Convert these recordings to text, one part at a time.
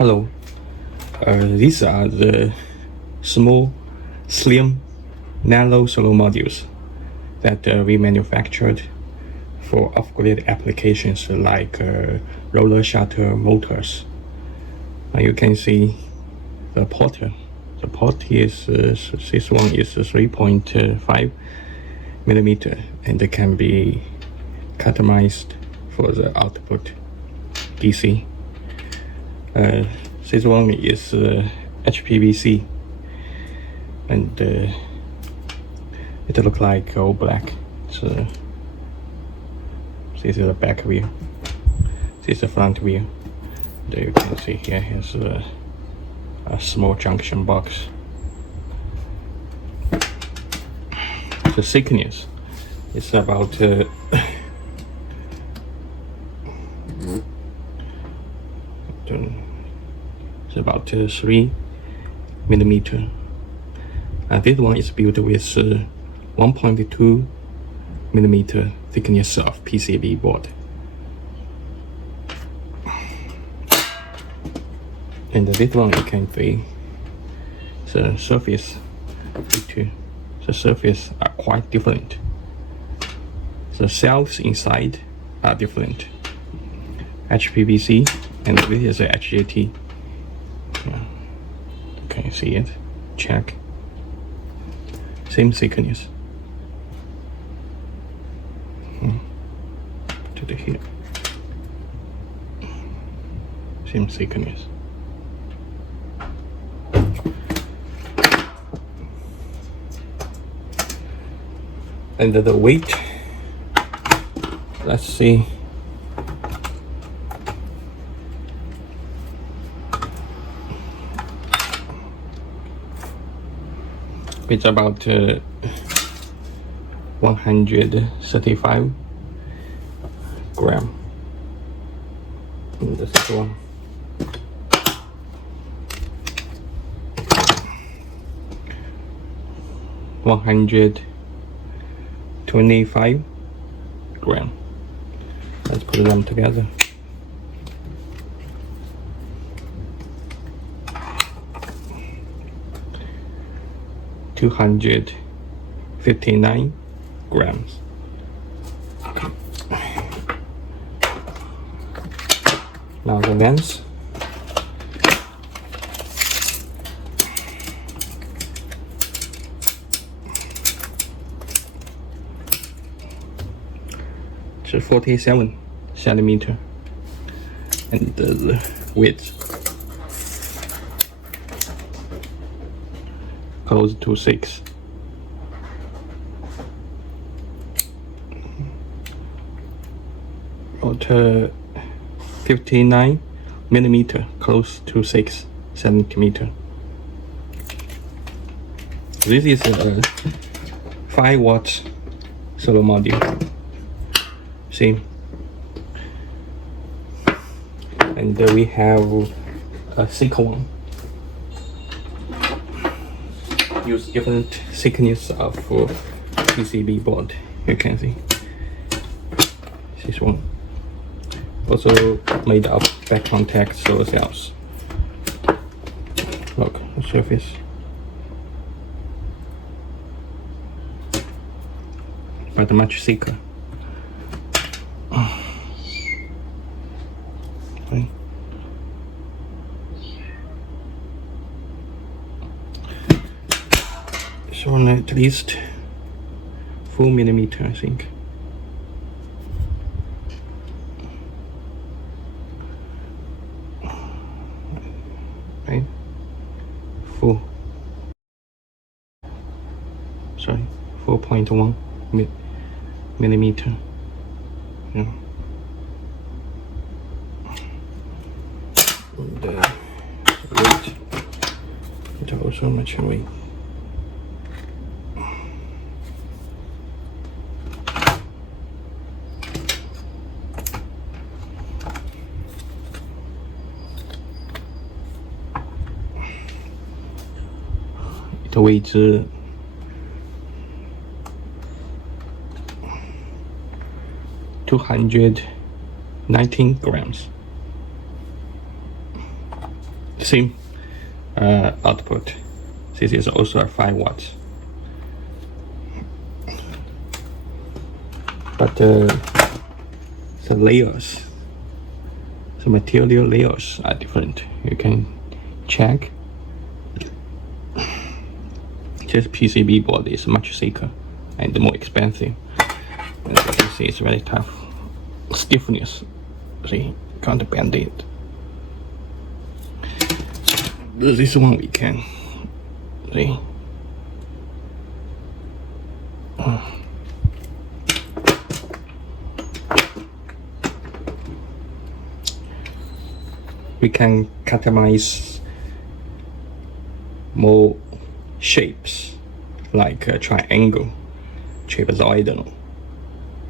Hello, these are the small, slim, nano solar modules that we manufactured for off-grid applications like roller shutter motors. You can see the port. The port is this one is 3.5 millimeter, and it can be customized for the output DC. This one is HPBC, and it looks like all black. So this is the back view. This is the front view. There you can see here has a small junction box. The thickness is about it's about 3 millimeter. This one is built with 1.2 millimeter thickness of PCB board. And this one you can see the surface. The surface are quite different. The cells inside are different. HPBC, and this is a HJT. Can you see it? Check. Same thickness. To the here. Same thickness. And the weight, let's see. It's about 135 gram. And this is one. $125 gram. Let's put them together. $259 grams. Now the lens. It's 47 centimeter, and the width close to 6. About 59 millimeter, close to 6 centimeter. This is a 5 watt solar module. See, and we have a thick one. Use different thickness of PCB board. You can see this one also made of back contact solar cells. Look, the surface. But much thicker. Okay. So on at least 4 millimeter, I think. Right? 4. Sorry, 4.1 millimeter. Yeah. And weight, it also much weight. It weighs 219 grams. same output. This is also a 5 watts. But the layers, the material layers are different. You can check. This PCB board is much thicker and more expensive. And you can see it's very tough. Stiffness, see, can't bend it. This one we can see. We can customize more shapes, like a triangle, trapezoidal,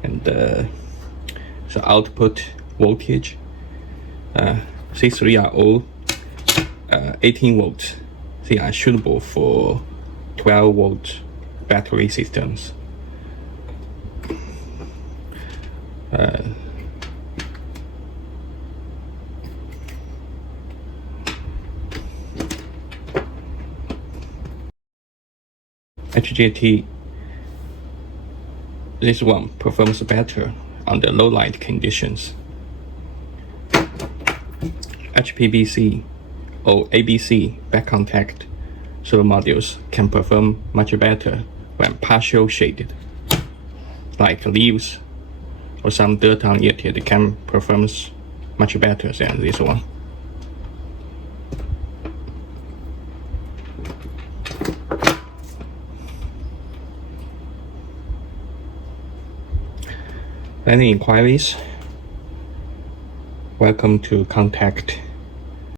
and the output voltage. These three are all 18 volts. They are suitable for 12 volt battery systems. HJT, this one performs better under low light conditions. HPBC or ABC back contact solar modules can perform much better when partial shaded, like leaves or some dirt on it. It can perform much better than this one. Any inquiries? Welcome to contact